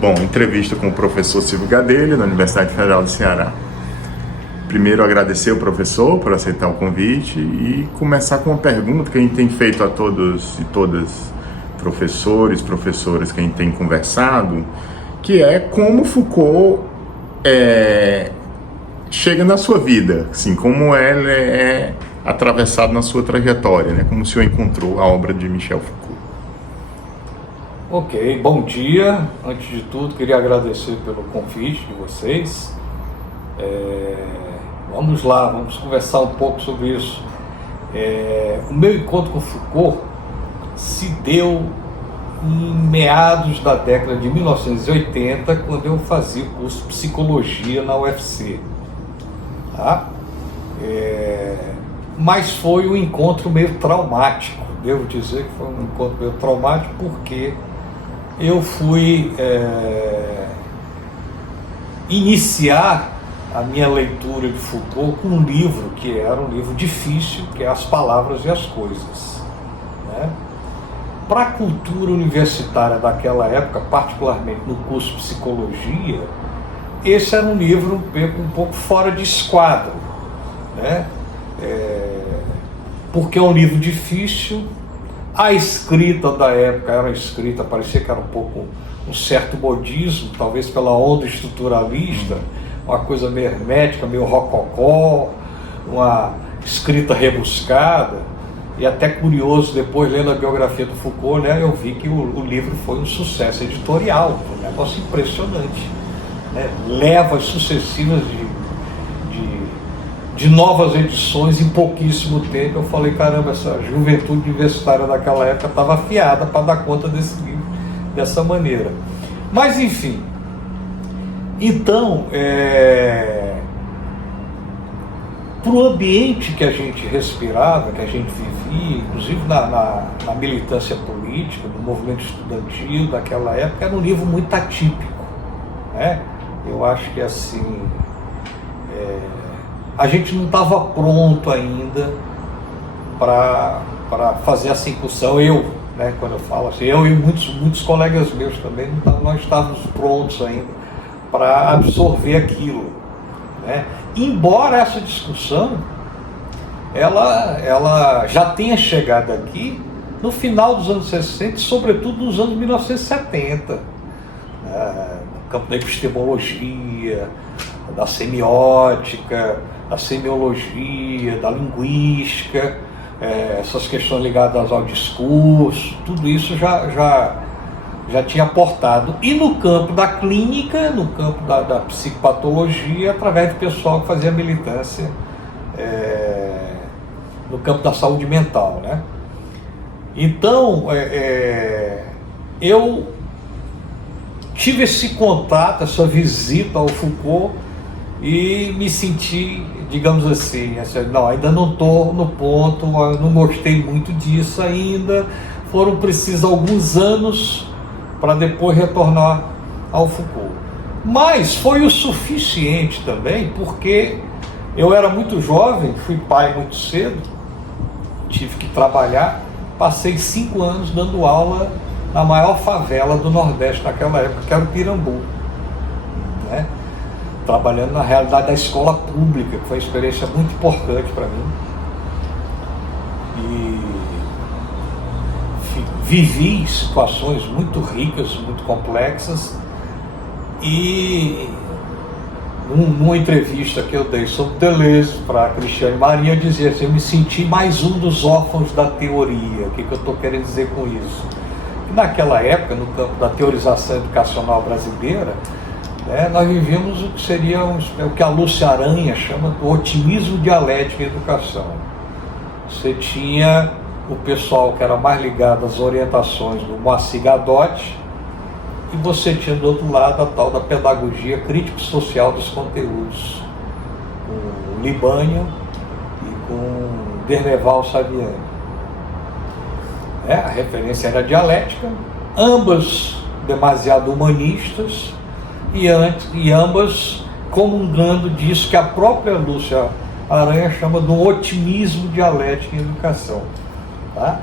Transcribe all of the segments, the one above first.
Bom, entrevista com o professor Silvio Gadelha, da Universidade Federal do Ceará. Primeiro, agradecer o professor por aceitar o convite e começar com uma pergunta que a gente tem feito a todos e todas, professores, professoras que a gente tem conversado, que é como Foucault chega na sua vida, assim, como ele é atravessado na sua trajetória, né? Como o senhor encontrou a obra de Michel Foucault. Ok, bom dia. Antes de tudo, queria agradecer pelo convite de vocês. Vamos lá, vamos conversar um pouco sobre isso. O meu encontro com Foucault se deu em meados da década de 1980, quando eu fazia o curso de Psicologia na UFC. Tá? Mas foi um encontro meio traumático. Devo dizer que foi um encontro meio traumático porque eu fui iniciar a minha leitura de Foucault com um livro que era um livro difícil, que é As Palavras e as Coisas, né? Para a cultura universitária daquela época, particularmente no curso de Psicologia, esse era um livro um pouco fora de esquadro, né? Porque é um livro difícil. A escrita da época era escrita, parecia que era um certo modismo, talvez pela onda estruturalista, uma coisa meio hermética, meio rococó, uma escrita rebuscada. E até curioso, depois lendo a biografia do Foucault, né, eu vi que o livro foi um sucesso editorial, um negócio impressionante, né? Levas sucessivas de novas edições em pouquíssimo tempo. Eu falei, caramba, essa juventude universitária daquela época estava afiada para dar conta desse livro dessa maneira. Mas enfim, então, para o ambiente que a gente respirava, que a gente vivia, inclusive na militância política, no movimento estudantil daquela época, era um livro muito atípico, né? Eu acho que assim, a gente não estava pronto ainda para fazer essa incursão. Eu, né, quando eu falo assim, eu e muitos colegas meus também, nós estávamos prontos ainda para absorver aquilo, né? Embora essa discussão ela já tenha chegado aqui no final dos anos 60 e sobretudo nos anos 1970, no campo da epistemologia, da semiótica, da semiologia, da linguística, essas questões ligadas ao discurso, tudo isso já tinha aportado. E no campo da clínica, no campo da psicopatologia, através do pessoal que fazia militância no campo da saúde mental, né? Então, eu tive esse contato, essa visita ao Foucault e me senti, digamos assim, não, ainda não estou no ponto, não gostei muito disso ainda, foram precisos alguns anos para depois retornar ao Foucault. Mas foi o suficiente também, porque eu era muito jovem, fui pai muito cedo, tive que trabalhar, passei 5 anos dando aula na maior favela do Nordeste naquela época, que era o Pirambu, né? Trabalhando na realidade da escola pública, que foi uma experiência muito importante para mim. E vivi situações muito ricas, muito complexas, e numa entrevista que eu dei sobre Deleuze para a Cristiane Maria, eu dizia assim, eu me senti mais um dos órfãos da teoria. O que eu estou querendo dizer com isso? Que naquela época, no campo da teorização educacional brasileira, nós vivíamos o que seria o que a Lúcia Aranha chama do otimismo dialético em educação. Você tinha o pessoal que era mais ligado às orientações do Moacir Gadotti, e você tinha do outro lado a tal da pedagogia crítico-social dos conteúdos, com Libânio e com Derneval Saviani. A referência era dialética, ambas demasiado humanistas, e ambas comungando disso que a própria Lúcia Aranha chama de um otimismo dialético em educação, tá?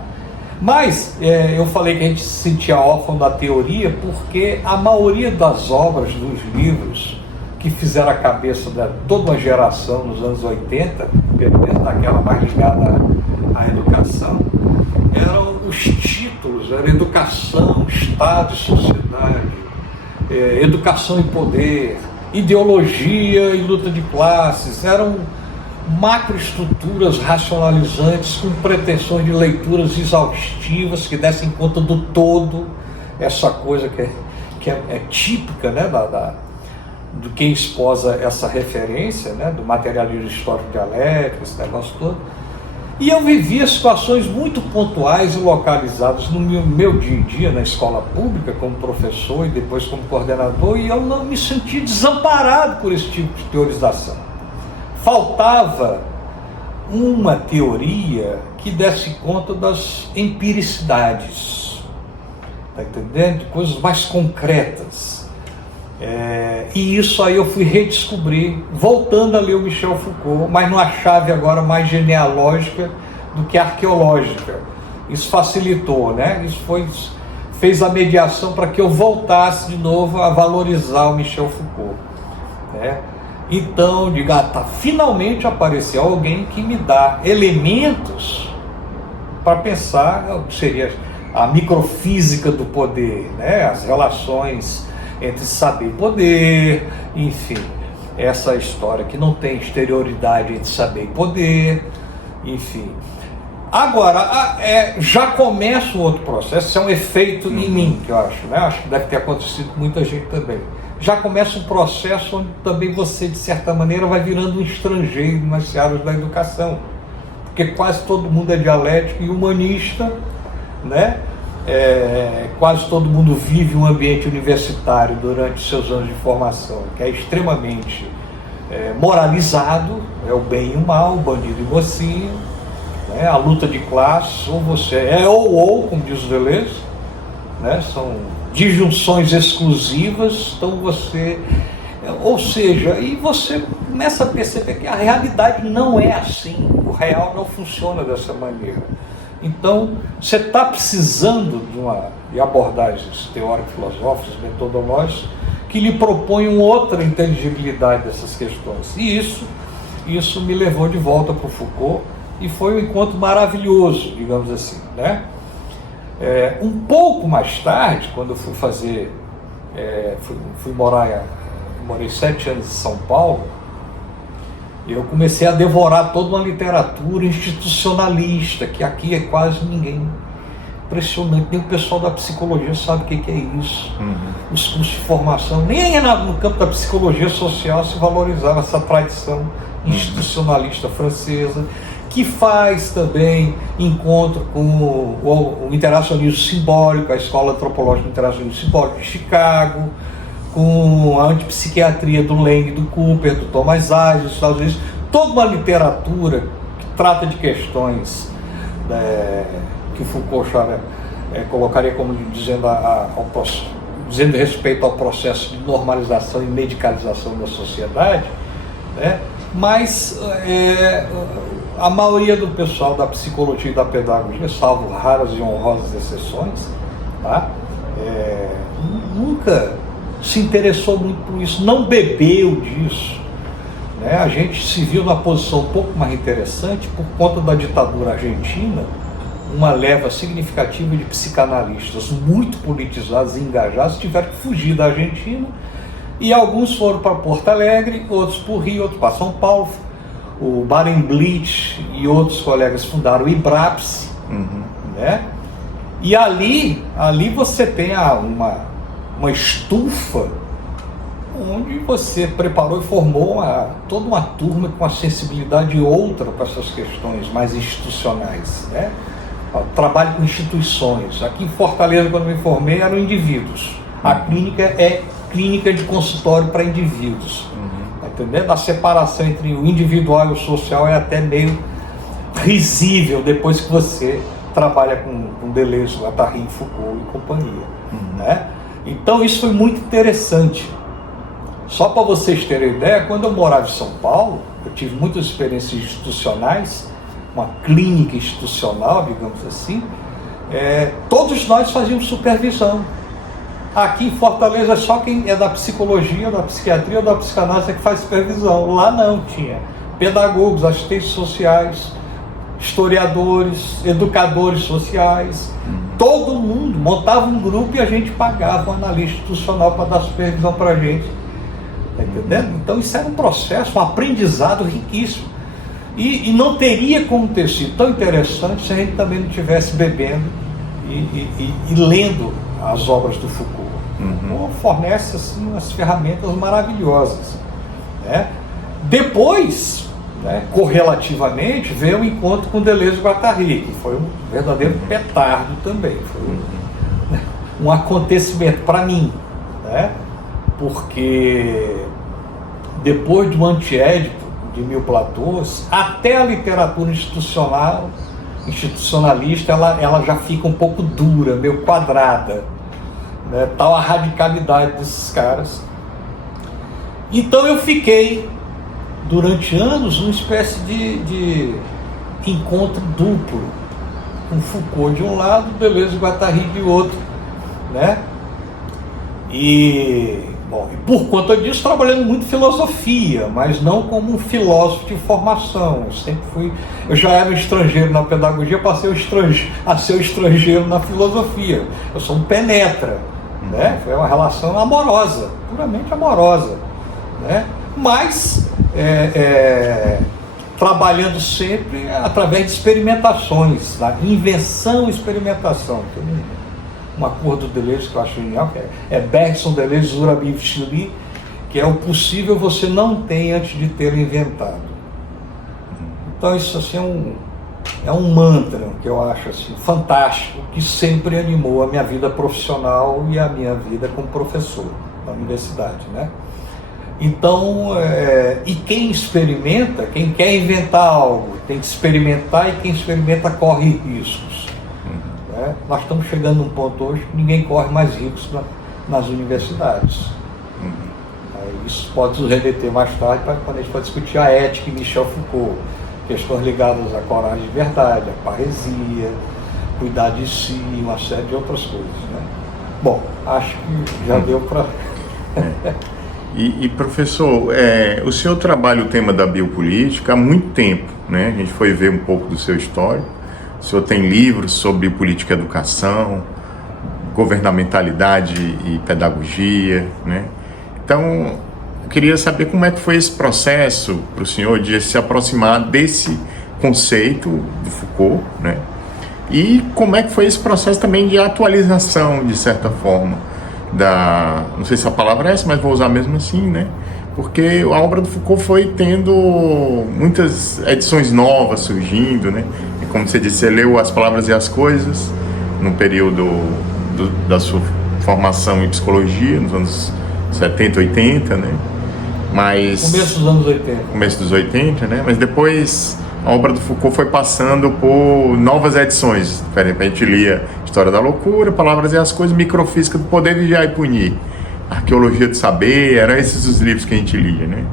Mas eu falei que a gente se sentia órfão da teoria porque a maioria das obras, dos livros que fizeram a cabeça de toda uma geração nos anos 80, pelo menos naquela mais ligada à educação, eram os títulos, era educação, Estado e sociedade, educação e poder, ideologia e luta de classes, eram macroestruturas racionalizantes com pretensões de leituras exaustivas que dessem conta do todo, essa coisa que é típica, né, do quem esposa essa referência, né, do materialismo histórico dialético, esse negócio todo. E eu vivia situações muito pontuais e localizadas no meu dia a dia na escola pública, como professor e depois como coordenador, e eu não me senti desamparado por esse tipo de teorização. Faltava uma teoria que desse conta das empiricidades, tá entendendo? Coisas mais concretas. E isso aí eu fui redescobrir, voltando a ler o Michel Foucault, mas numa chave agora mais genealógica do que arqueológica. Isso facilitou, né? Isso fez a mediação para que eu voltasse de novo a valorizar o Michel Foucault, né? Então, diga, finalmente apareceu alguém que me dá elementos para pensar o que seria a microfísica do poder, né? As relações entre saber e poder, enfim, essa história que não tem exterioridade entre saber e poder, enfim. Agora, já começa um outro processo, isso é um efeito em mim, que eu acho, né? Acho que deve ter acontecido com muita gente também. Já começa um processo onde também você, de certa maneira, vai virando um estrangeiro nas áreas da educação, porque quase todo mundo é dialético e humanista, né? Quase todo mundo vive um ambiente universitário durante seus anos de formação, que é extremamente moralizado, é o bem e o mal, o bandido e o mocinho, né? A luta de classes, ou você ou, como diz o Deleuze, né? São disjunções exclusivas, então você, ou seja, e você começa a perceber que a realidade não é assim, o real não funciona dessa maneira. Então, você está precisando de abordagens teórico-filosóficas, metodológicas, que lhe proponham outra inteligibilidade dessas questões. E isso me levou de volta para o Foucault, e foi um encontro maravilhoso, digamos assim, né? Um pouco mais tarde, quando eu fui fazer, morei 7 anos em São Paulo, eu comecei a devorar toda uma literatura institucionalista, que aqui é quase ninguém. Impressionante, nem o pessoal da psicologia sabe o que é isso. Os cursos de formação, nem no campo da psicologia social se valorizava essa tradição institucionalista francesa, que faz também encontro com o interacionismo simbólico, a Escola Antropológica do Interacionismo Simbólico de Chicago, com a antipsiquiatria do Lang, do Cooper, do Thomas Ages, dos Estados Unidos, toda uma literatura que trata de questões que o Foucault colocaria como dizendo respeito ao processo de normalização e medicalização da sociedade, né? Mas a maioria do pessoal da psicologia e da pedagogia, salvo raras e honrosas exceções, tá? Nunca se interessou muito por isso, não bebeu disso, né? A gente se viu numa posição um pouco mais interessante por conta da ditadura argentina, uma leva significativa de psicanalistas muito politizados e engajados tiveram que fugir da Argentina, e alguns foram para Porto Alegre, outros para o Rio, outros para São Paulo. O Barenblitz e outros colegas fundaram o IBRAPS, né? E ali você tem uma estufa onde você preparou e formou toda uma turma com uma sensibilidade outra para essas questões mais institucionais, né? Trabalho com instituições. Aqui em Fortaleza, quando me formei, eram indivíduos. A clínica é clínica de consultório para indivíduos. Entendendo? A separação entre o individual e o social é até meio risível depois que você trabalha com Deleuze, Guattari, Foucault e companhia, né? Então isso foi muito interessante. Só para vocês terem ideia, quando eu morava em São Paulo, eu tive muitas experiências institucionais, uma clínica institucional, digamos assim, todos nós fazíamos supervisão. Aqui em Fortaleza, só quem é da psicologia, da psiquiatria ou da psicanálise é que faz supervisão. Lá não, tinha pedagogos, assistentes sociais, historiadores, educadores sociais. Todo mundo montava um grupo e a gente pagava um analista institucional para dar supervisão para a gente. Está entendendo? Então isso era um processo, um aprendizado riquíssimo. E não teria como ter sido tão interessante se a gente também não estivesse bebendo e lendo as obras do Foucault. Foucault fornece assim, umas ferramentas maravilhosas. Né? Depois, correlativamente, veio o encontro com Deleuze e Guattari, que foi um verdadeiro petardo também. Foi um acontecimento para mim, né? Porque depois do Antiédipo, de Mil Platôs, até a literatura institucionalista, ela já fica um pouco dura, meio quadrada, né? Tal a radicalidade desses caras. Então eu fiquei, durante anos, uma espécie de encontro duplo, com Foucault de um lado, Deleuze e Guattari de outro, né? E por conta disso, trabalhando muito filosofia, mas não como um filósofo de formação. Eu já era um estrangeiro na pedagogia, passei a ser um estrangeiro na filosofia. Eu sou um penetra, né? Foi uma relação amorosa, puramente amorosa, né? Mas trabalhando sempre através de experimentações, da invenção e experimentação. Tem uma cor do Deleuze que eu acho genial, que é Bergson, Deleuze, Zourabi e Chili, que é o possível você não tem antes de ter inventado. Então isso assim, é um mantra que eu acho assim, fantástico, que sempre animou a minha vida profissional e a minha vida como professor na universidade, né? Então, e quem experimenta, quem quer inventar algo, tem que experimentar, e quem experimenta corre riscos. Nós estamos chegando num ponto hoje que ninguém corre mais riscos nas universidades. Isso pode nos remeter mais tarde, quando a gente for discutir a ética e Michel Foucault, questões ligadas à coragem de verdade, à parresia, cuidar de si, uma série de outras coisas, né? Bom, acho que já deu para... E professor, o senhor trabalha o tema da biopolítica há muito tempo, né? A gente foi ver um pouco do seu histórico. O senhor tem livros sobre política e educação, governamentalidade e pedagogia, né? Então, eu queria saber como é que foi esse processo para o senhor de se aproximar desse conceito do Foucault, né? E como é que foi esse processo também de atualização, de certa forma, não sei se a palavra é essa, mas vou usar mesmo assim, né? Porque a obra do Foucault foi tendo muitas edições novas surgindo, né? E como você disse, você leu As Palavras e as Coisas no período da sua formação em psicologia, nos anos 70, 80, né? Mas... Começo dos anos 80. Começo dos 80, né? Mas depois a obra do Foucault foi passando por novas edições. De repente lia História da Loucura, Palavras e as Coisas, Microfísica do Poder, Vigiar e Punir, Arqueologia do Saber, eram esses os livros que a gente lia, né?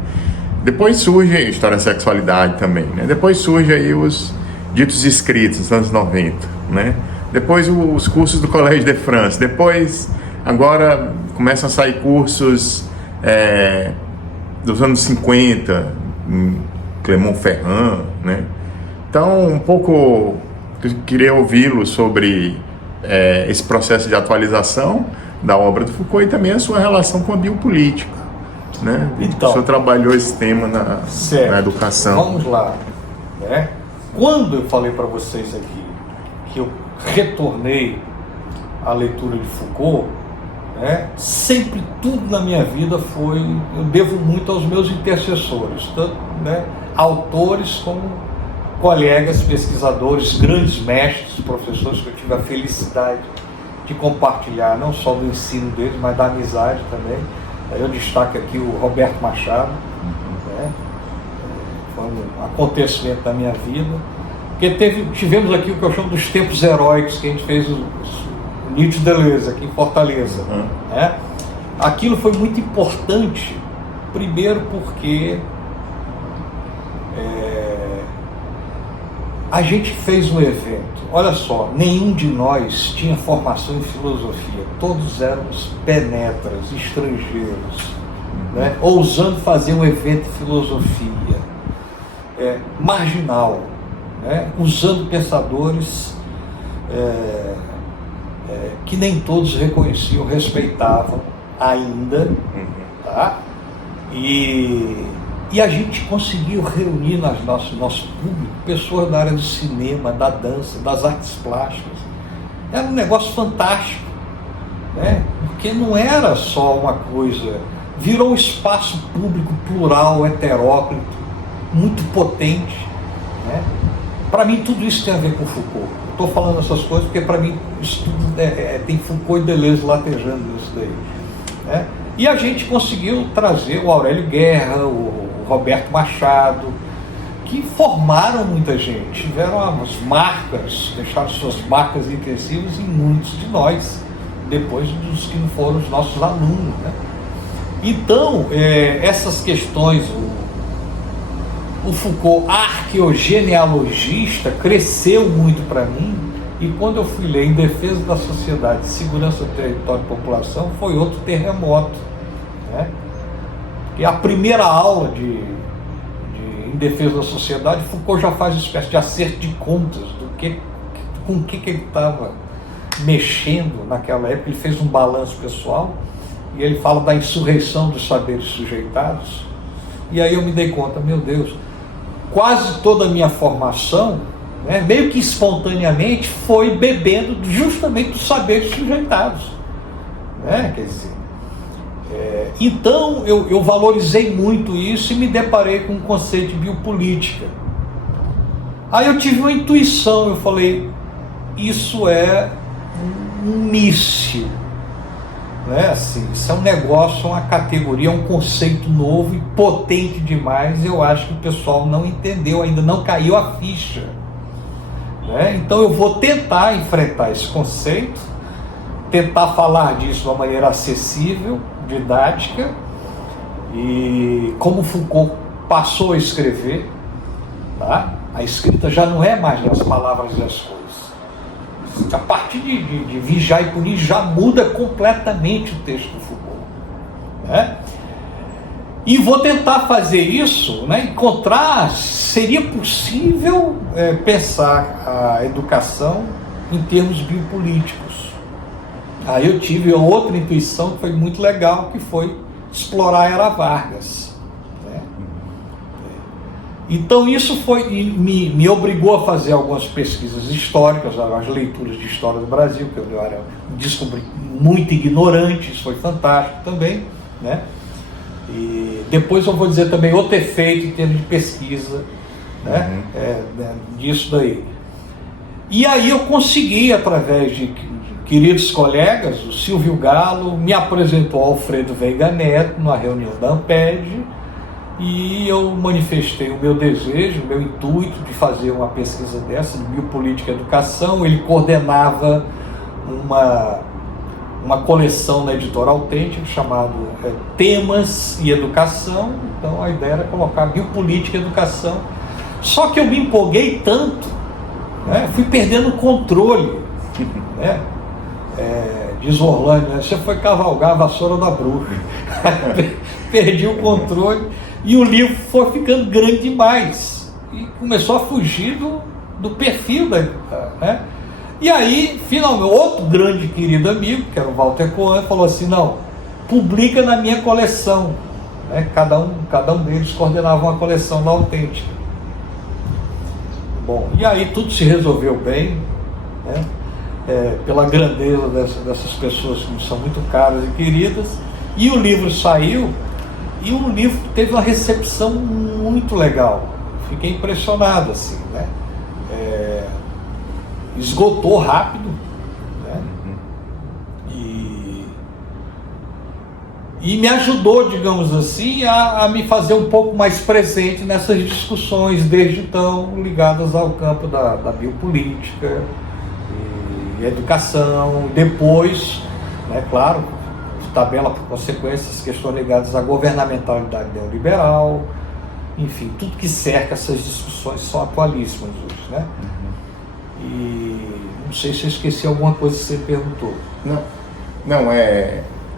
Depois surge História da Sexualidade também, né? Depois surge aí os ditos escritos, nos anos 90, né? Depois os cursos do Collège de France, depois, agora começam a sair cursos dos anos 50, Clermont-Ferrand, né? Então, um pouco, eu queria ouvi-lo sobre esse processo de atualização da obra do Foucault e também a sua relação com a biopolítica, né? Então, o senhor trabalhou esse tema na educação. Vamos lá, né? Quando eu falei para vocês aqui que eu retornei à leitura de Foucault, né, sempre tudo na minha vida eu devo muito aos meus intercessores, tanto, né, autores como colegas, pesquisadores, grandes mestres, professores que eu tive a felicidade de compartilhar, não só do ensino deles, mas da amizade também. Eu destaco aqui o Roberto Machado, né? Foi um acontecimento da minha vida, porque tivemos aqui o que eu chamo dos tempos heróicos, que a gente fez o Nietzsche Deleuze aqui em Fortaleza. Né? Aquilo foi muito importante, primeiro porque a a gente fez um evento, olha só, nenhum de nós tinha formação em filosofia, todos éramos penetras, estrangeiros, né? Ousando fazer um evento de filosofia, marginal, né? Usando pensadores que nem todos reconheciam, respeitavam ainda, tá? E a gente conseguiu reunir nosso público pessoas da área do cinema, da dança, das artes plásticas. Era um negócio fantástico, né? Porque não era só uma coisa, virou um espaço público plural, heteróclito, muito potente, né? Para mim tudo isso tem a ver com Foucault. Estou falando essas coisas porque para mim isso tudo tem Foucault e Deleuze latejando isso daí, né? E a gente conseguiu trazer o Aurélio Guerra, o Roberto Machado, que formaram muita gente, tiveram as marcas, deixaram suas marcas intensivas em muitos de nós, depois dos que não foram os nossos alunos, né? Então, essas questões, o Foucault arqueogenealogista cresceu muito para mim, e quando eu fui ler Em Defesa da Sociedade, Segurança do Território e População, foi outro terremoto, né? Porque a primeira aula Em Defesa da Sociedade, Foucault já faz uma espécie de acerto de contas com o que ele estava mexendo naquela época. Ele fez um balanço pessoal e ele fala da insurreição dos saberes sujeitados. E aí eu me dei conta, meu Deus, quase toda a minha formação, né, meio que espontaneamente, foi bebendo justamente dos saberes sujeitados, né? Quer dizer, então eu valorizei muito isso e me deparei com o conceito de biopolítica. Aí eu tive uma intuição, eu falei, isso é um míssil, né? Assim, isso é um negócio, uma categoria, um conceito novo e potente demais. Eu acho que o pessoal não entendeu ainda, não caiu a ficha, né? Então eu vou tentar enfrentar esse conceito, tentar falar disso de uma maneira acessível, didática, e como Foucault passou a escrever, tá? A escrita já não é mais das palavras e das coisas. A partir de Vigiar e Punir já muda completamente o texto do Foucault, né? E vou tentar fazer isso, né? Encontrar, seria possível pensar a educação em termos biopolíticos. Aí eu tive outra intuição que foi muito legal, que foi explorar a Era Vargas, né? Então isso me obrigou a fazer algumas pesquisas históricas, as leituras de história do Brasil, que eu era descobri muito ignorante, isso foi fantástico também, né? E depois eu vou dizer também outro efeito em termos de pesquisa, né? Disso daí. E aí eu consegui, através de queridos colegas, o Silvio Galo me apresentou ao Alfredo Veiga Neto na reunião da Amped, e eu manifestei o meu desejo, o meu intuito de fazer uma pesquisa dessa, de biopolítica e educação. Ele coordenava uma coleção na Editora Autêntica chamado Temas e Educação. Então a ideia era colocar biopolítica e educação. Só que eu me empolguei tanto, né? Fui perdendo o controle, né? Diz Orlando, né? Você foi cavalgar a vassoura da bruxa. Perdi o controle e o livro foi ficando grande demais e começou a fugir do perfil né? E aí, finalmente, outro grande querido amigo, que era o Walter Coan, falou assim, não, publica na minha coleção, né? Cada um deles coordenava uma coleção da Autêntica. Bom, e aí tudo se resolveu bem, né? Pela grandeza dessas pessoas que são muito caras e queridas, e o livro saiu, e o livro teve uma recepção muito legal. Fiquei impressionado, assim, né? Esgotou rápido, né? E me ajudou, digamos assim, a me fazer um pouco mais presente nessas discussões, desde então, ligadas ao campo da biopolítica e educação. Depois, né, claro, tabela por consequência, as questões ligadas à governamentalidade neoliberal, enfim, tudo que cerca essas discussões são atualíssimas hoje, né? E não sei se eu esqueci alguma coisa que você perguntou. Não,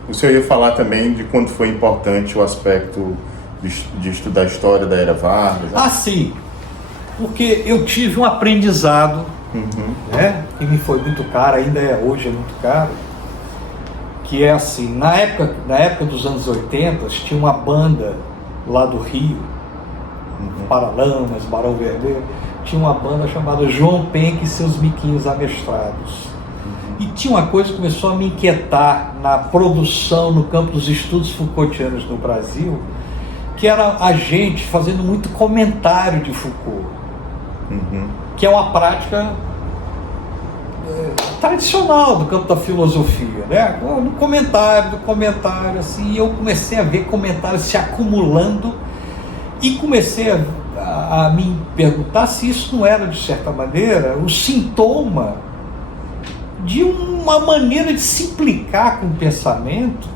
o senhor ia falar também de quando foi importante o aspecto de estudar a história da Era Vargas. Ah, sim, porque eu tive um aprendizado, né, que me foi muito caro, ainda hoje é muito caro, que é assim, na época dos anos 80, tinha uma banda lá do Rio, Paralamas, Barão Vermelho, tinha uma banda chamada João Penca e seus Miquinhos Amestrados. E tinha uma coisa que começou a me inquietar na produção, no campo dos estudos Foucaultianos no Brasil, que era a gente fazendo muito comentário de Foucault, que é uma prática tradicional do campo da filosofia, né? Do comentário, assim, e eu comecei a ver comentários se acumulando e comecei a me perguntar se isso não era, de certa maneira, o sintoma de uma maneira de se implicar com o pensamento,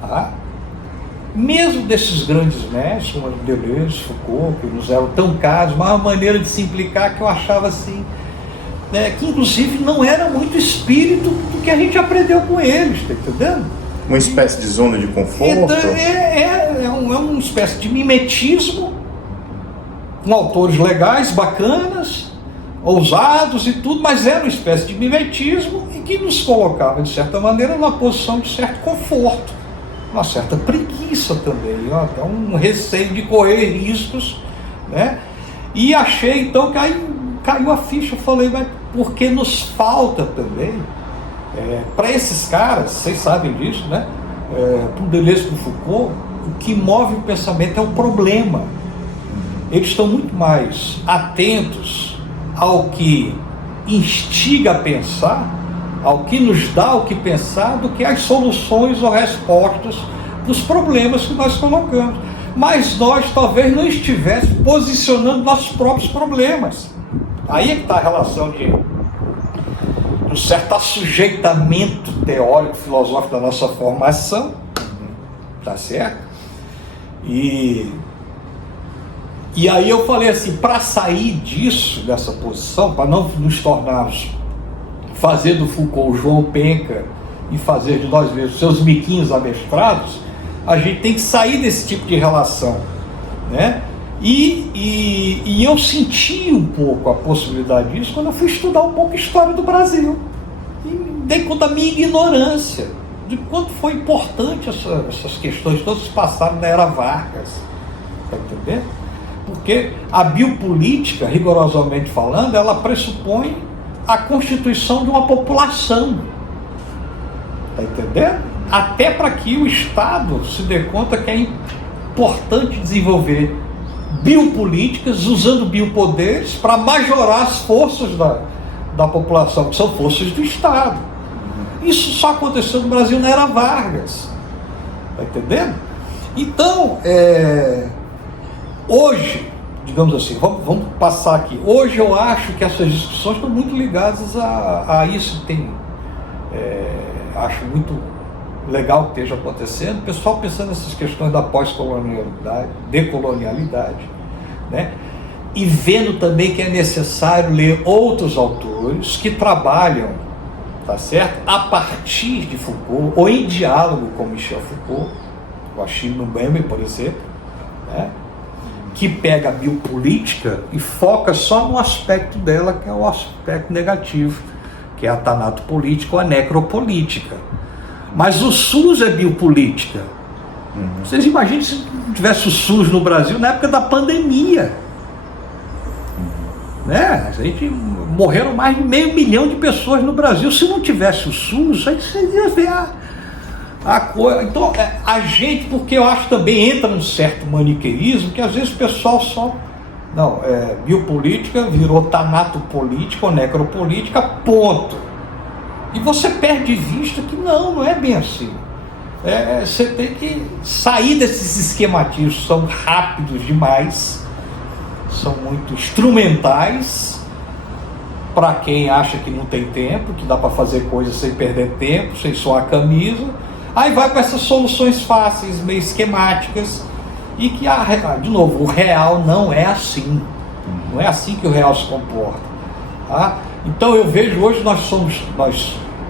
tá? Mesmo desses grandes mestres, como Deleuze, Foucault, que nos eram tão caros, mas uma maneira de se implicar que eu achava assim, né, que inclusive não era muito espírito do que a gente aprendeu com eles, tá entendendo? Uma espécie de zona de conforto? É uma espécie de mimetismo, com autores legais, bacanas, ousados e tudo, mas era uma espécie de mimetismo e que nos colocava, de certa maneira, numa posição de certo conforto, uma certa preguiça também, até um receio de correr riscos, né? E achei, então, que aí caiu a ficha, eu falei, mas porque nos falta também, para esses caras, vocês sabem disso, né? Para o Deleuze, para o Foucault, o que move o pensamento é o problema. Eles estão muito mais atentos ao que instiga a pensar, ao que nos dá o que pensar, do que as soluções ou respostas dos problemas que nós colocamos. Mas nós talvez não estivéssemos posicionando nossos próprios problemas. Aí é que está a relação de um certo assujeitamento teórico, filosófico da nossa formação, tá certo? E aí eu falei assim, para sair disso, dessa posição, para não nos tornarmos, fazer do Foucault o João Penca e fazer de nós mesmos seus miquinhos amestrados, a gente tem que sair desse tipo de relação, né? E eu senti um pouco a possibilidade disso quando eu fui estudar um pouco a história do Brasil. E dei conta da minha ignorância, de quanto foi importante essas questões todas que passaram na Era Vargas. Está entendendo? Porque a biopolítica, rigorosamente falando, ela pressupõe a constituição de uma população. Está entendendo? Até para que o Estado se dê conta que é importante desenvolver biopolíticas usando biopoderes para majorar as forças da população, que são forças do Estado. Isso só aconteceu no Brasil na Era Vargas. Está entendendo? Então, hoje, digamos assim, vamos passar aqui. Hoje eu acho que essas discussões estão muito ligadas a isso. Acho muito legal que esteja acontecendo. O pessoal pensando nessas questões da pós-colonialidade, decolonialidade, né? E vendo também que é necessário ler outros autores que trabalham, tá certo? A partir de Foucault, ou em diálogo com Michel Foucault, o Achille Mbembe, por exemplo, né? Que pega a biopolítica e foca só no aspecto dela, que é o aspecto negativo, que é a tanatopolítica ou a necropolítica. Mas o SUS é biopolítica. Vocês imaginam se não tivesse o SUS no Brasil na época da pandemia, né? A gente morreram mais de 500 mil de pessoas no Brasil. Se não tivesse o SUS, aí você ia ver a coisa. Então, a gente, porque eu acho também entra num certo maniqueísmo, que às vezes o pessoal só... Não, biopolítica virou tanatopolítica ou necropolítica, ponto. E você perde de vista que não é bem assim. Você tem que sair desses esquematismos, são rápidos demais, são muito instrumentais para quem acha que não tem tempo, que dá para fazer coisas sem perder tempo, sem suar a camisa. Aí vai para essas soluções fáceis, meio esquemáticas, E que, de novo, o real não é assim. Não é assim que o real se comporta. Tá? Então eu vejo hoje, nós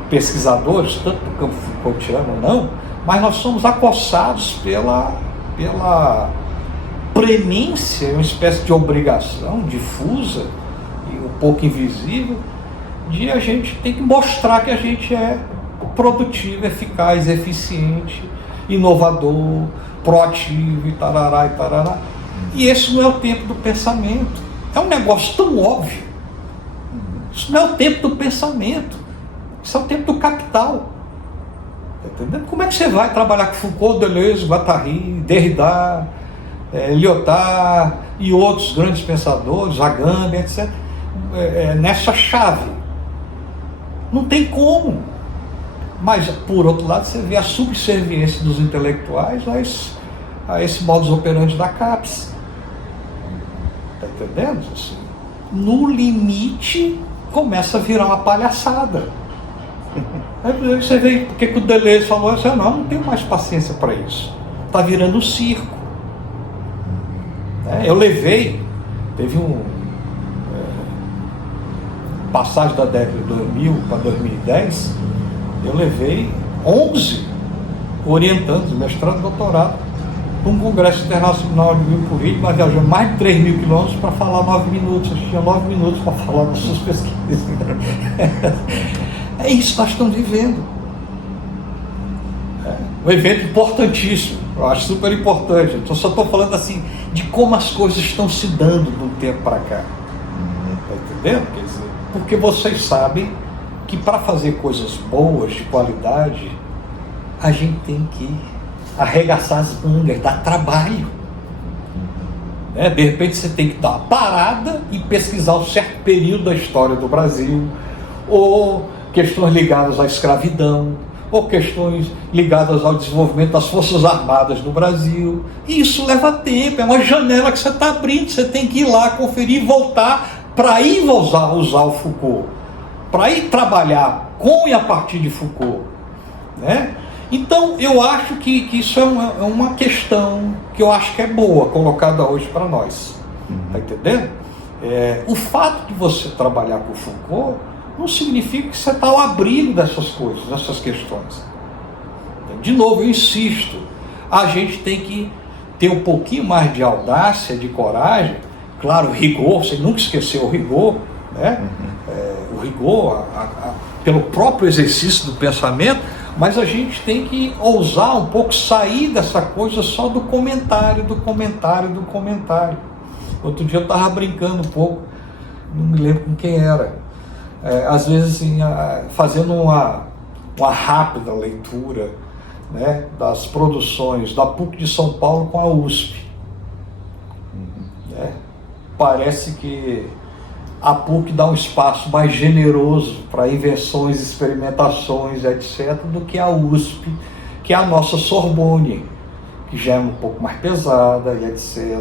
pesquisadores, tanto do campo Foucaultiano ou não, mas nós somos acossados pela premência, uma espécie de obrigação difusa e um pouco invisível, de a gente tem que mostrar que a gente é produtivo, eficaz, eficiente, inovador, proativo e tarará e tarará. E esse não é o tempo do pensamento. É um negócio tão óbvio. Isso não é o tempo do pensamento. Isso é o tempo do capital. Tá entendendo? Como é que você vai trabalhar com Foucault, Deleuze, Guattari, Derrida, Lyotard e outros grandes pensadores, Agamben, etc., nessa chave? Não tem como. Mas, por outro lado, você vê a subserviência dos intelectuais a esse modus operandi da CAPES. Está entendendo? Assim, no limite, começa a virar uma palhaçada. Aí você vê porque que o Deleuze falou assim: não tenho mais paciência para isso. Está virando um circo. Eu levei, teve passagem da década de 2000 para 2010, eu levei 11 orientandos, mestrado e doutorado, para um congresso internacional de biopolítica, mas viajamos mais de 3 mil quilômetros para falar 9 minutos. Eu tinha 9 minutos para falar das suas pesquisas. É isso que nós estamos vivendo. Um evento importantíssimo, eu acho super importante. Então só estou falando assim de como as coisas estão se dando de um tempo para cá. Está entendendo? Quer dizer, porque vocês sabem que para fazer coisas boas, de qualidade, a gente tem que arregaçar as mangas, dar trabalho. De repente você tem que dar uma parada e pesquisar um certo período da história do Brasil, ou questões ligadas à escravidão, ou questões ligadas ao desenvolvimento das Forças Armadas no Brasil. E isso leva tempo, é uma janela que você está abrindo, você tem que ir lá, conferir e voltar para ir usar o Foucault, para ir trabalhar com e a partir de Foucault. Então eu acho que isso é uma questão que eu acho que é boa, colocada hoje para nós. Está entendendo? O fato de você trabalhar com Foucault não significa que você está ao abrigo dessas coisas, dessas questões. De novo, eu insisto, a gente tem que ter um pouquinho mais de audácia, de coragem, claro, rigor, você nunca esqueceu o rigor, o rigor, pelo próprio exercício do pensamento, mas a gente tem que ousar um pouco sair dessa coisa só do comentário. Outro dia eu estava brincando um pouco, não me lembro com quem era, às vezes assim, fazendo uma rápida leitura, das produções da PUC de São Paulo com a USP. Parece que a PUC dá um espaço mais generoso para invenções, experimentações, etc., do que a USP, que é a nossa Sorbonne, que já é um pouco mais pesada, e etc.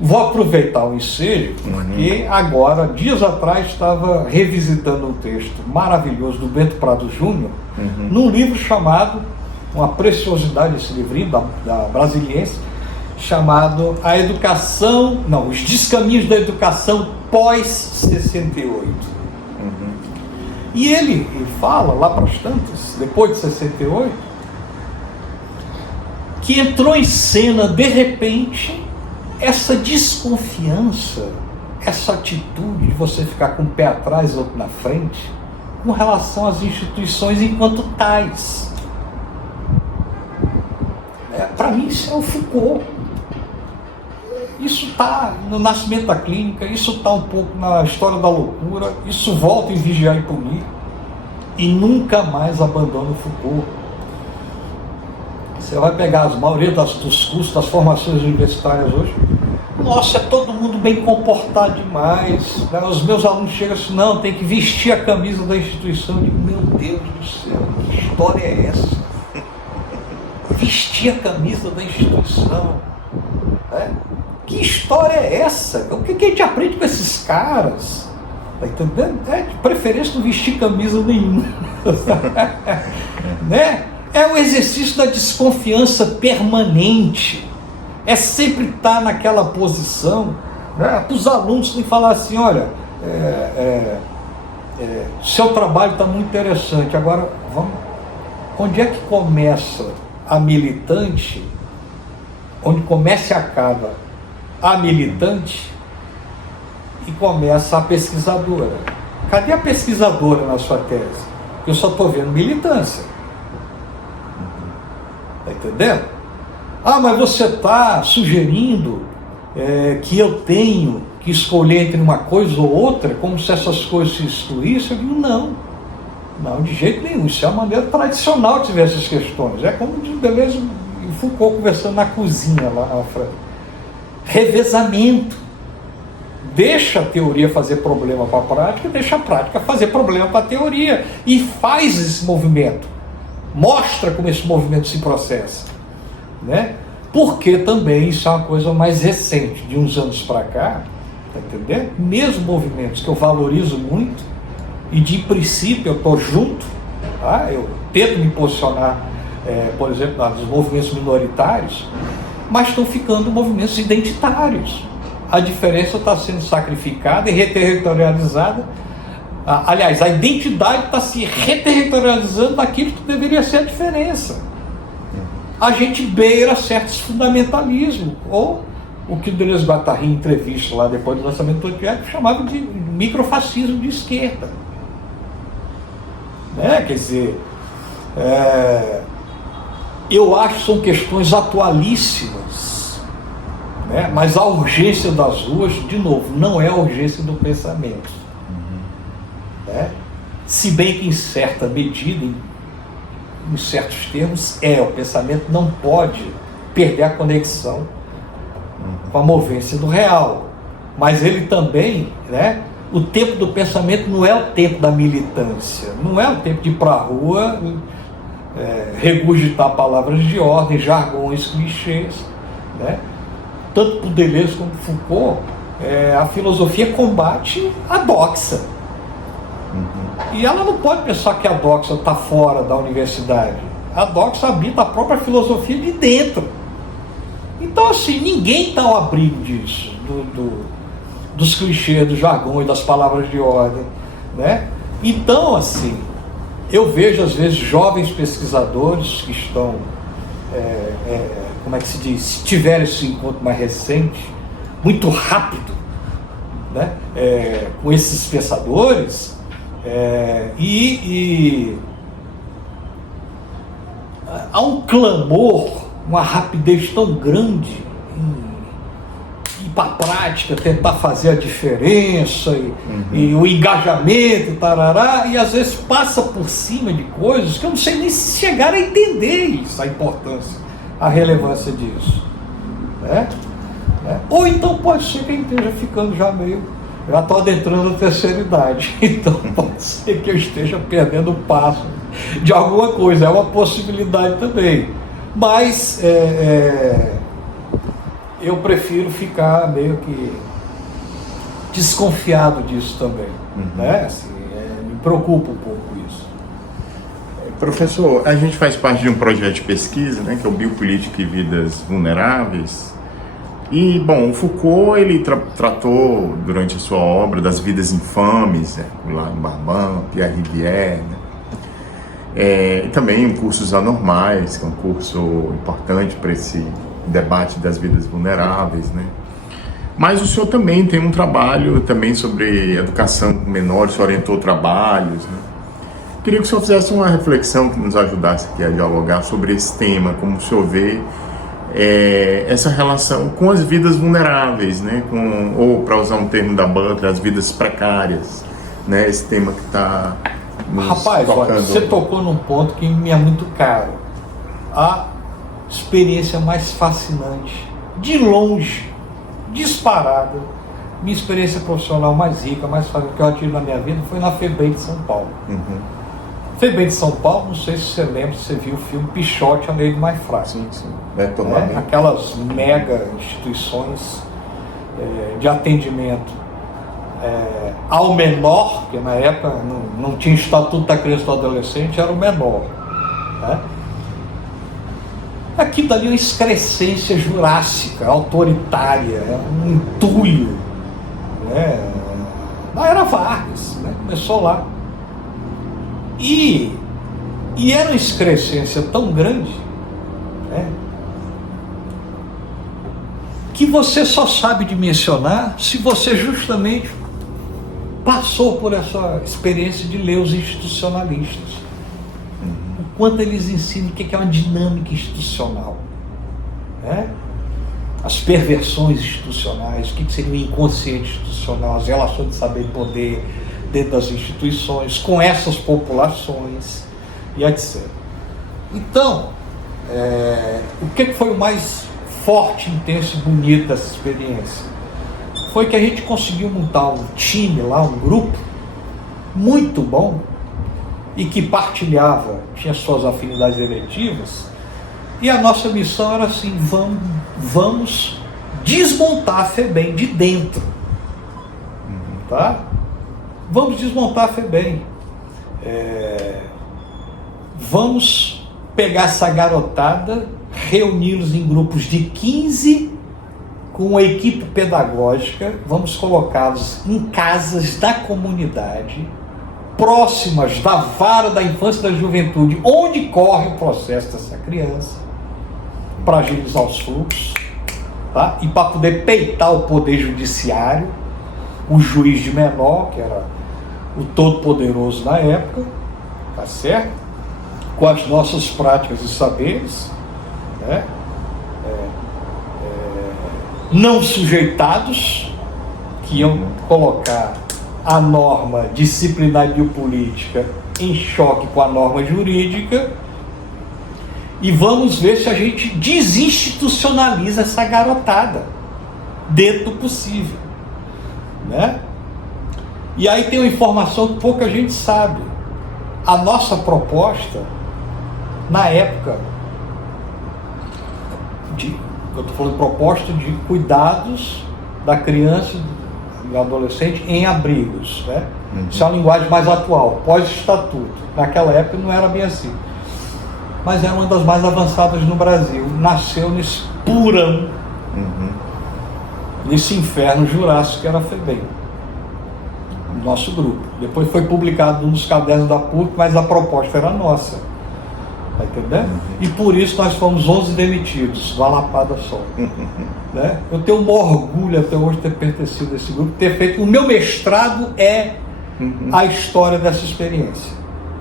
Vou aproveitar o ensejo, porque agora, dias atrás, estava revisitando um texto maravilhoso do Bento Prado Júnior, num livro chamado, uma preciosidade esse livrinho, da Brasiliense, chamado Os Descaminhos da Educação pós-68. E ele fala, lá para as tantas, depois de 68, que entrou em cena, de repente, essa desconfiança, essa atitude de você ficar com o pé atrás ou na frente, com relação às instituições enquanto tais. Para mim, isso é o Foucault. Isso está no nascimento da clínica, isso está um pouco na história da loucura, isso volta em Vigiar e Punir, e nunca mais abandona o Foucault. Você vai pegar a maioria dos cursos, das formações universitárias hoje, nossa, é todo mundo bem comportado demais. Os meus alunos chegam assim, não, tem que vestir a camisa da instituição. Eu digo, meu Deus do céu, que história é essa? Vestir a camisa da instituição. Que história é essa? O que a gente aprende com esses caras? Tá entendendo? De preferência não vestir camisa nenhuma. É o exercício da desconfiança permanente. É sempre estar naquela posição, né, para os alunos me falar assim, olha, seu trabalho está muito interessante, agora vamos, onde é que começa a militante, onde começa e acaba a militante e começa a pesquisadora? Cadê a pesquisadora na sua tese? Eu só estou vendo militância. Está entendendo? Ah, mas você está sugerindo que eu tenho que escolher entre uma coisa ou outra, como se essas coisas se excluíssem? Eu digo, não, de jeito nenhum. Isso é uma maneira tradicional de ver essas questões. É como de Deleuze e Foucault conversando na cozinha lá na frente. Revezamento. Deixa a teoria fazer problema para a prática, deixa a prática fazer problema para a teoria. E faz esse movimento. Mostra como esse movimento se processa. Né? Porque também isso é uma coisa mais recente, de uns anos para cá, tá entendendo? Mesmo movimentos que eu valorizo muito, e de princípio eu estou junto, tá? Eu tento me posicionar, por exemplo, nos movimentos minoritários, mas estão ficando movimentos identitários. A diferença está sendo sacrificada e reterritorializada. Aliás, a identidade está se reterritorializando daquilo que deveria ser a diferença. A gente beira certos fundamentalismos, ou o que o Deleuze-Guattari, em entrevista lá depois do lançamento do Antiético, chamava de microfascismo de esquerda. Né? Quer dizer, eu acho que são questões atualíssimas, né? Mas a urgência das ruas, de novo, não é a urgência do pensamento. Né? Se bem que em certa medida, em certos termos, o pensamento não pode perder a conexão com a movência do real, mas ele também, né, o tempo do pensamento não é o tempo da militância, não é o tempo de ir para a rua, regurgitar palavras de ordem, jargões, clichês, né? Tanto por Deleuze como por Foucault, a filosofia combate a doxa. E ela não pode pensar que a doxa está fora da universidade. A doxa habita a própria filosofia de dentro. Então, assim, ninguém está ao abrigo disso, dos clichês, do jargão e das palavras de ordem, né? Então, assim, eu vejo, às vezes, jovens pesquisadores que estão, como é que se diz, se tiver esse encontro mais recente, muito rápido, né? Com esses pensadores, há um clamor, uma rapidez tão grande em ir para a prática, tentar fazer a diferença e o engajamento, tarará, e às vezes passa por cima de coisas que eu não sei nem se chegaram a entender isso, a importância, a relevância disso, né? Ou então pode ser que a gente esteja ficando já estou adentrando a terceira idade, então pode ser que eu esteja perdendo o passo de alguma coisa, é uma possibilidade também, mas eu prefiro ficar meio que desconfiado disso também, né? Assim, me preocupa um pouco isso. Professor, a gente faz parte de um projeto de pesquisa, né, que é o Biopolítica e Vidas Vulneráveis. E, bom, o Foucault, ele tratou durante a sua obra das vidas infames, lá no Barbin, Pierre Rivière, né? E também Cursos Anormais, que é um curso importante para esse debate das vidas vulneráveis, né? Mas o senhor também tem um trabalho também sobre educação com menores, orientou trabalhos, né? Queria que o senhor fizesse uma reflexão que nos ajudasse aqui a dialogar sobre esse tema, como o senhor vê essa relação com as vidas vulneráveis, né? Ou, para usar um termo da Butler, as vidas precárias, né? Esse tema que está nos Rapaz, tocando. olha, você tocou num ponto que me é muito caro. A experiência mais fascinante, de longe, disparada, minha experiência profissional mais rica, mais fascinante que eu tive na minha vida foi na FEBEM de São Paulo. FEBEM de São Paulo, não sei se você lembra, se você viu o filme Pichote, a Lei do Mais Fraco. Sim. Aquelas mega instituições de atendimento ao menor, que na época não tinha Estatuto da Criança e do Adolescente, era o menor, né? Aquilo dali é uma excrescência jurássica, autoritária, um entulho, né? Na era Vargas, né? Começou lá. E era uma excrescência tão grande, né, que você só sabe dimensionar se você justamente passou por essa experiência de ler os institucionalistas. O quanto eles ensinam o que é uma dinâmica institucional, né? As perversões institucionais, o que seria o inconsciente institucional, as relações de saber e poder dentro das instituições, com essas populações e etc. Então, o que foi o mais forte, intenso e bonito dessa experiência? Foi que a gente conseguiu montar um time lá, um grupo muito bom e que partilhava, tinha suas afinidades eletivas, e a nossa missão era assim: vamos desmontar a FEBEM de dentro, tá? Vamos desmontar a FEBEM, vamos pegar essa garotada, reuni-los em grupos de 15 com uma equipe pedagógica, vamos colocá-los em casas da comunidade, próximas da vara da infância e da juventude, onde corre o processo dessa criança, para agilizar os fluxos, tá? E para poder peitar o poder judiciário, o juiz de menor, que era o todo-poderoso na época, tá certo? Com as nossas práticas e saberes, né? Não sujeitados, que iam colocar a norma disciplinar e biopolítica em choque com a norma jurídica, e vamos ver se a gente desinstitucionaliza essa garotada dentro do possível, né? E aí tem uma informação que pouca gente sabe. A nossa proposta, na época, eu estou falando proposta de cuidados da criança e do adolescente em abrigos, né? Isso é uma linguagem mais atual, pós-estatuto. Naquela época não era bem assim, mas é uma das mais avançadas no Brasil. Nasceu nesse purão, nesse inferno jurássico que era a FEBEM, nosso grupo. Depois foi publicado nos cadernos da PUC, mas a proposta era nossa, tá entendendo? E por isso nós fomos 11 demitidos, uma lapada só, né? Eu tenho um orgulho até hoje de ter pertencido a esse grupo, ter feito. O meu mestrado é a história dessa experiência,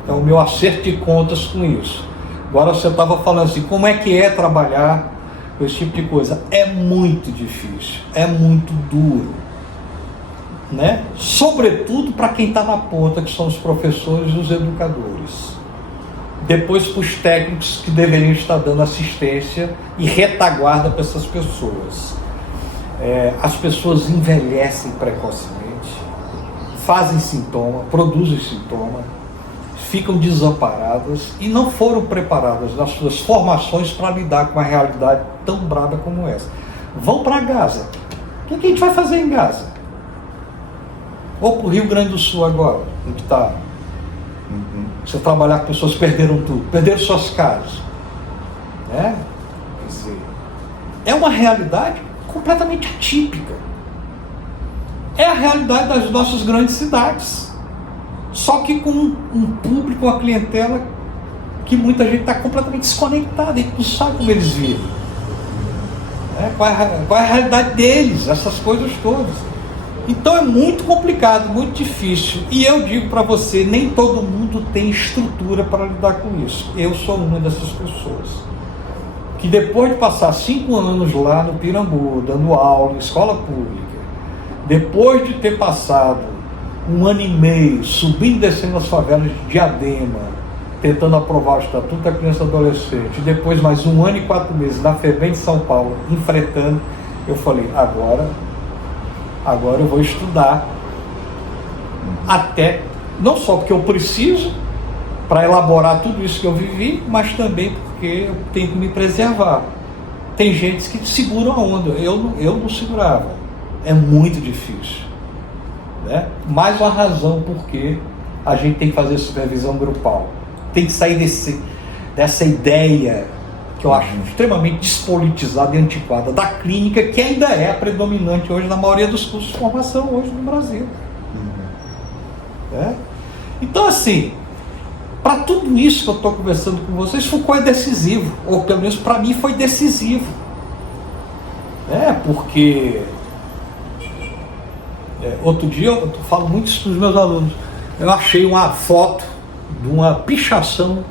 é o meu acerto de contas com isso. Agora você estava falando assim, como é que é trabalhar com esse tipo de coisa? É muito difícil, é muito duro, né? Sobretudo para quem está na ponta, que são os professores e os educadores. Depois para os técnicos que deveriam estar dando assistência e retaguarda para essas pessoas. As pessoas envelhecem precocemente, fazem sintoma, produzem sintoma, ficam desamparadas e não foram preparadas nas suas formações para lidar com uma realidade tão braba como essa. Vão para Gaza. O que a gente vai fazer em Gaza? Ou para o Rio Grande do Sul agora, onde está. Você trabalhar com pessoas que perderam tudo, perderam suas casas, né? Quer dizer, é uma realidade completamente atípica. É a realidade das nossas grandes cidades, só que com um público, uma clientela que muita gente está completamente desconectada, a gente não sabe como eles vivem, né? Qual é a realidade deles, essas coisas todas. Então é muito complicado, muito difícil. E eu digo para você, nem todo mundo tem estrutura para lidar com isso. Eu sou uma dessas pessoas que, depois de passar 5 anos lá no Pirambu, dando aula em escola pública, depois de ter passado 1 ano e meio subindo e descendo as favelas de Diadema, tentando aprovar o Estatuto da Criança e Adolescente, e depois mais 1 ano e 4 meses na FEBEM de São Paulo, enfrentando, eu falei, agora eu vou estudar, até, não só porque eu preciso, para elaborar tudo isso que eu vivi, mas também porque eu tenho que me preservar. Tem gente que segura a onda, eu não segurava, é muito difícil, né? Mais uma razão porque a gente tem que fazer supervisão grupal, tem que sair dessa ideia que eu acho extremamente despolitizada e antiquada, da clínica, que ainda é a predominante hoje na maioria dos cursos de formação hoje no Brasil. Então, assim, para tudo isso que eu estou conversando com vocês, Foucault é decisivo, ou pelo menos para mim foi decisivo. Porque outro dia eu falo muito isso para os meus alunos. Eu achei uma foto de uma pichação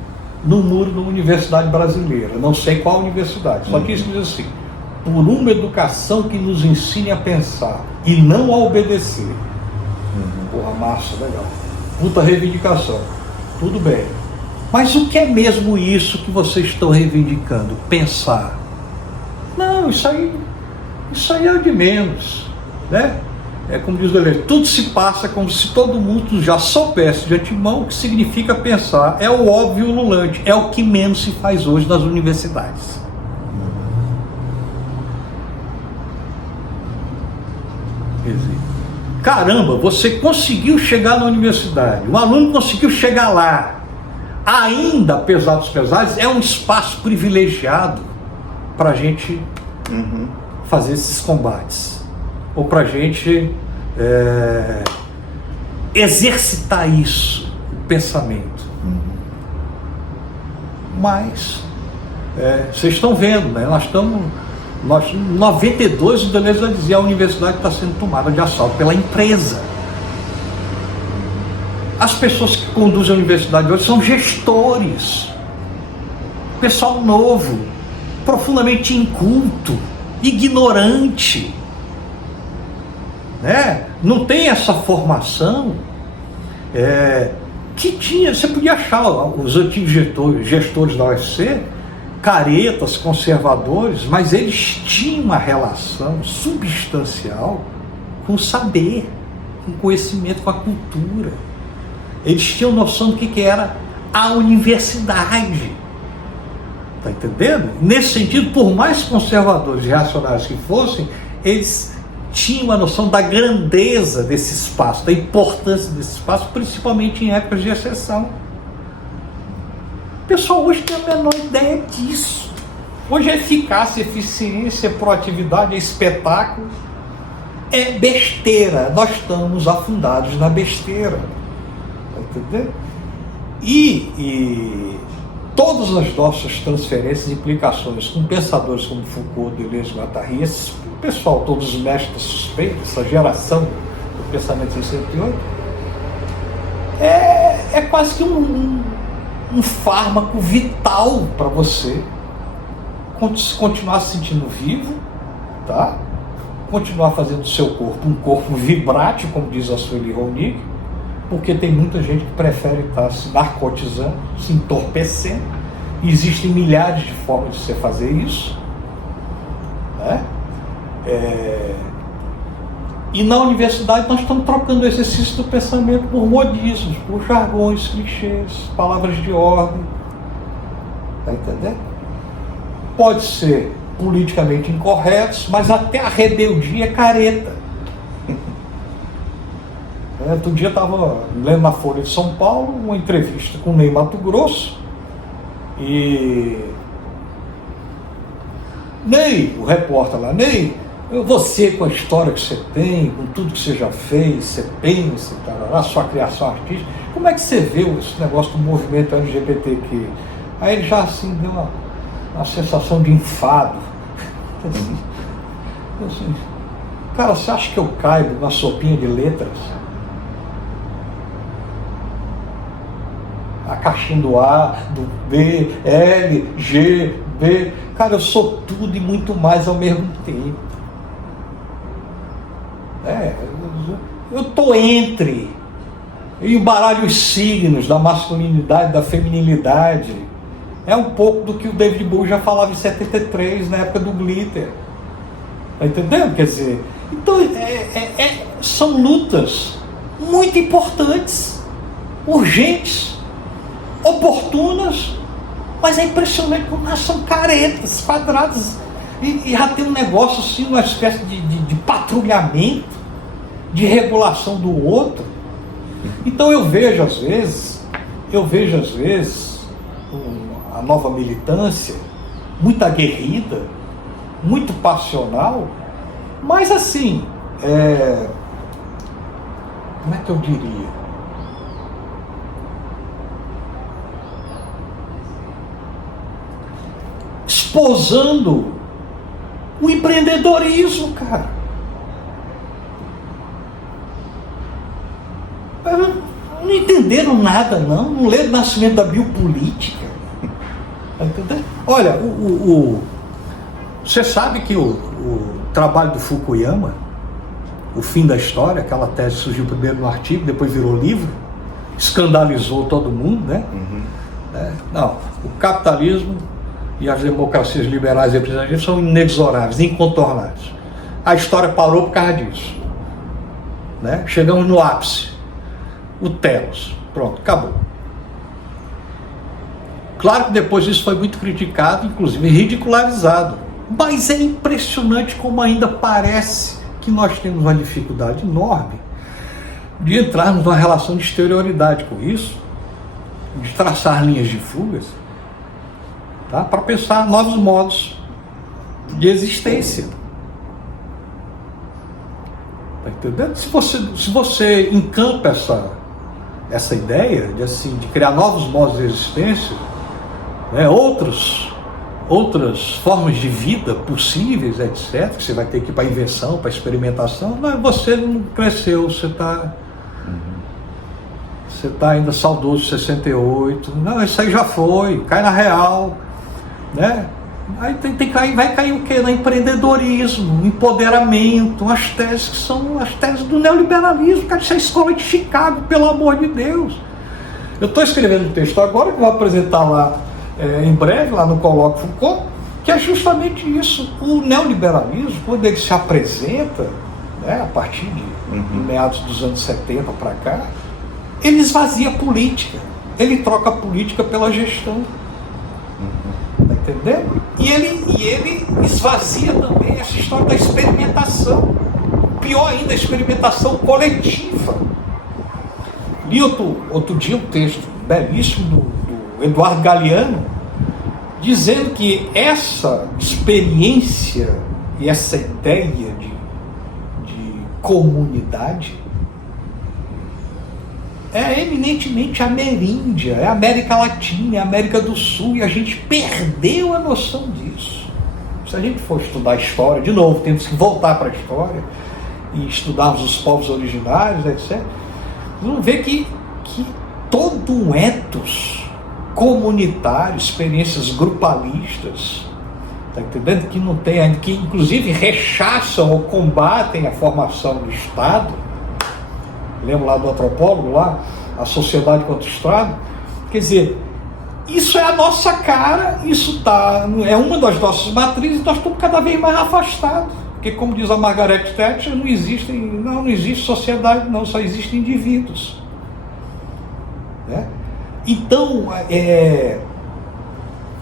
no muro de uma universidade brasileira, não sei qual universidade, só que isso diz assim: por uma educação que nos ensine a pensar e não a obedecer. Porra, massa, legal. Puta reivindicação. Tudo bem. Mas o que é mesmo isso que vocês estão reivindicando? Pensar. Não, isso aí é o de menos, né? É como diz o Deleuze, tudo se passa como se todo mundo já soubesse de antemão o que significa pensar. É o óbvio ululante, é o que menos se faz hoje nas universidades. Quer dizer, caramba, você conseguiu chegar na universidade, um aluno conseguiu chegar lá, ainda, apesar dos pesares, é um espaço privilegiado para a gente fazer esses combates, ou para a gente exercitar isso, o pensamento. Mas vocês estão vendo, né? Em 92 o Deleuze vai dizer: a universidade está sendo tomada de assalto pela empresa. As pessoas que conduzem a universidade hoje são gestores, pessoal novo, profundamente inculto, ignorante, né? Não tem essa formação que tinha. Você podia achar os antigos gestores da UFC caretas, conservadores, mas eles tinham uma relação substancial com o saber, com o conhecimento, com a cultura. Eles tinham noção do que era a universidade. Está entendendo? Nesse sentido, por mais conservadores e reacionários que fossem, eles tinham a noção da grandeza desse espaço, da importância desse espaço, principalmente em épocas de exceção. O pessoal hoje tem a menor ideia disso. Hoje é eficácia, eficiência, proatividade, é espetáculo. É besteira. Nós estamos afundados na besteira. Entendeu? E todas as nossas transferências e implicações com pensadores como Foucault, Deleuze, Guattari, esse pessoal, todos os mestres suspeitos, essa geração do pensamento 68, é quase que um fármaco vital para você continuar se sentindo vivo, tá? Continuar fazendo do seu corpo um corpo vibrante, como diz a Sueli Ronick, porque tem muita gente que prefere estar se narcotizando, se entorpecendo. Existem milhares de formas de você fazer isso, né? E na universidade nós estamos trocando o exercício do pensamento por modismos, por jargões, clichês, palavras de ordem. Está entendendo? Pode ser politicamente incorretos, mas até a rebeldia é careta. Outro dia eu estava lendo na Folha de São Paulo uma entrevista com o Ney Matogrosso, e Ney, o repórter lá: Ney, você, com a história que você tem, com tudo que você já fez, você pensa, a sua criação artística, como é que você vê esse negócio do movimento LGBTQ? Aí ele já assim deu uma sensação de enfado. Assim, cara, você acha que eu caibo na sopinha de letras? A caixinha do A, do B, L, G, B. Cara, eu sou tudo e muito mais ao mesmo tempo. Eu estou entre. Eu embaralho os signos da masculinidade, da feminilidade. É um pouco do que o David Bowie já falava em 73, na época do Glitter. Está entendendo? Quer dizer, então são lutas muito importantes, urgentes, oportunas, mas é impressionante como elas são caretas, quadradas, e já tem um negócio assim, uma espécie de patrulhamento, de regulação do outro. Então eu vejo às vezes a nova militância muito aguerrida, muito passional, mas assim, como é que eu diria? Esposando o empreendedorismo, cara. Não entenderam nada, não leram o nascimento da biopolítica. Tá entendendo? Olha, você sabe que o trabalho do Fukuyama, O Fim da História, aquela tese surgiu primeiro no artigo, depois virou livro, escandalizou todo mundo, né? Não, o capitalismo e as democracias liberais e representativas são inexoráveis, incontornáveis. A história parou por causa disso, né? Chegamos no ápice, o telos, pronto, acabou. Claro que depois isso foi muito criticado, inclusive ridicularizado, mas é impressionante como ainda parece que nós temos uma dificuldade enorme de entrarmos numa relação de exterioridade com isso, de traçar linhas de fugas, tá? Para pensar novos modos de existência. Tá entendendo? Se você encampa essa ideia de criar novos modos de existência, né, outras formas de vida possíveis, etc., que você vai ter que ir para a invenção, para a experimentação, mas você não cresceu, você está ainda saudoso, 68, não, isso aí já foi, cai na real, né? Aí vai cair o quê? No empreendedorismo, no empoderamento, as teses que são as teses do neoliberalismo, cara, isso é a escola de Chicago, pelo amor de Deus. Eu estou escrevendo um texto agora que eu vou apresentar lá em breve, lá no Colóquio Foucault, que é justamente isso. O neoliberalismo, quando ele se apresenta, né, a partir de meados dos anos 70 para cá, ele esvazia a política, ele troca a política pela gestão. Tá entendendo? E ele esvazia também essa história da experimentação. Pior ainda, a experimentação coletiva. Li outro dia um texto belíssimo do Eduardo Galeano, dizendo que essa experiência e essa ideia de comunidade é eminentemente ameríndia, é América Latina, é América do Sul, e a gente perdeu a noção disso. Se a gente for estudar a história, de novo, temos que voltar para a história e estudarmos os povos originários, etc., vamos ver que todo um ethos comunitário, experiências grupalistas, tá entendendo? Que não tem ainda, que inclusive rechaçam ou combatem a formação do Estado. Lembra lá do antropólogo lá, a sociedade contra o Estado? Quer dizer, isso é a nossa cara, é uma das nossas matrizes, e nós estamos cada vez mais afastados. Porque, como diz a Margaret Thatcher, não existe sociedade, não, só existem indivíduos. Né? Então,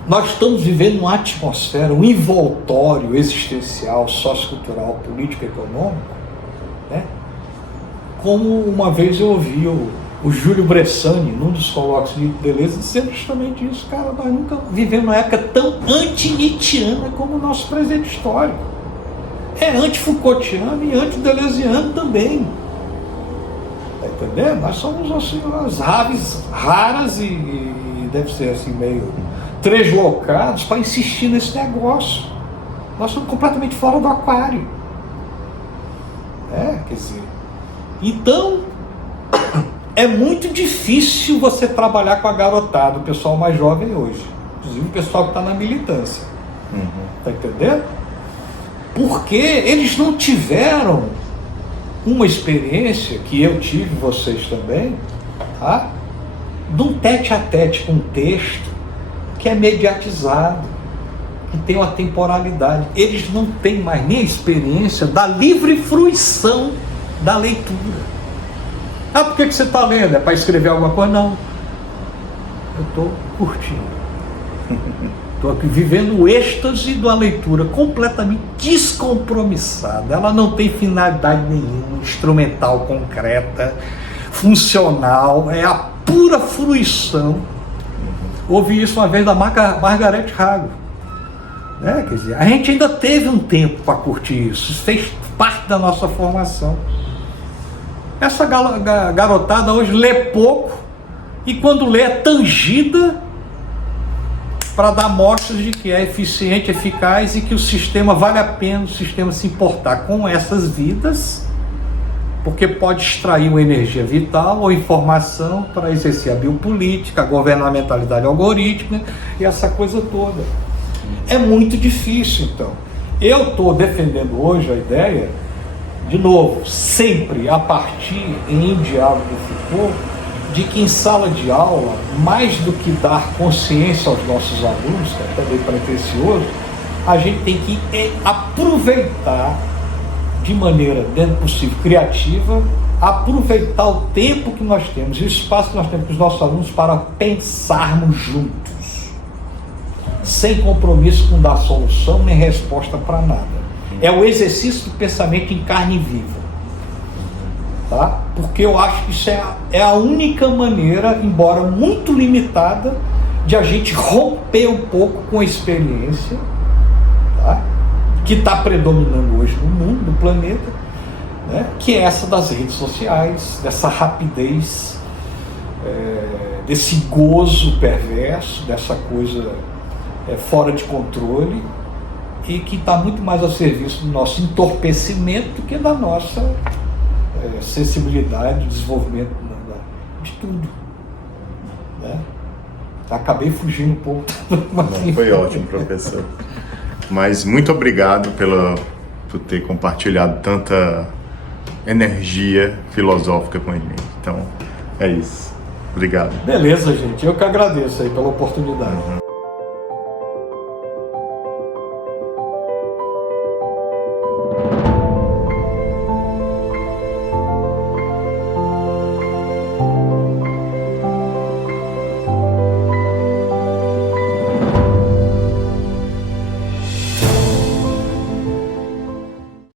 nós estamos vivendo uma atmosfera, um envoltório existencial, sociocultural, político, econômico, né? Como uma vez eu ouvi o Júlio Bressani, num dos colóquios de Deleuze, dizendo justamente isso. Cara, nós nunca vivemos uma época tão anti-Nietzscheana como o nosso presente histórico. É anti-Foucaultiano e anti-Deleuziano também. Tá entendendo? Nós somos assim, umas aves raras e deve ser assim meio treslocados para insistir nesse negócio. Nós estamos completamente fora do aquário. Quer dizer, então é muito difícil você trabalhar com a garotada, o pessoal mais jovem hoje, inclusive o pessoal que está na militância. Tá entendendo? Porque eles não tiveram uma experiência que eu tive, vocês também, tá? De um tete-a-tete com um texto que é mediatizado, que tem uma temporalidade. Eles não têm mais nem a experiência da livre fruição da leitura. Por que você está lendo? É para escrever alguma coisa? Não. Eu estou curtindo. Estou aqui vivendo o êxtase de uma leitura completamente descompromissada. Ela não tem finalidade nenhuma, instrumental, concreta, funcional. É a pura fruição. Ouvi isso uma vez da Margaret Hago. né? Quer dizer, a gente ainda teve um tempo para curtir isso, isso fez parte da nossa formação. Essa garotada hoje lê pouco e quando lê é tangida para dar mostras de que é eficiente, eficaz e que o sistema vale a pena, o sistema se importar com essas vidas, porque pode extrair uma energia vital ou informação para exercer a biopolítica, a governamentalidade algorítmica e essa coisa toda. É muito difícil, então. Eu estou defendendo hoje a ideia, de novo, sempre a partir em diálogo com Foucault, de que em sala de aula, mais do que dar consciência aos nossos alunos, que é também pretencioso, a gente tem que aproveitar de maneira, dentro do possível, criativa, aproveitar o tempo que nós temos, o espaço que nós temos com os nossos alunos para pensarmos juntos, sem compromisso com dar solução nem resposta para nada. É o exercício do pensamento em carne viva, tá? Porque eu acho que isso é a única maneira, embora muito limitada, de a gente romper um pouco com a experiência, tá? Que está predominando hoje no mundo, no planeta, né? Que é essa das redes sociais, dessa rapidez, desse gozo perverso, dessa coisa fora de controle, e que está muito mais a serviço do nosso entorpecimento do que da nossa sensibilidade, desenvolvimento de tudo, né? Acabei fugindo um pouco. Não, foi ótimo, professor. Mas muito obrigado por ter compartilhado tanta energia filosófica com a gente. Então, é isso. Obrigado. Beleza, gente. Eu que agradeço aí pela oportunidade.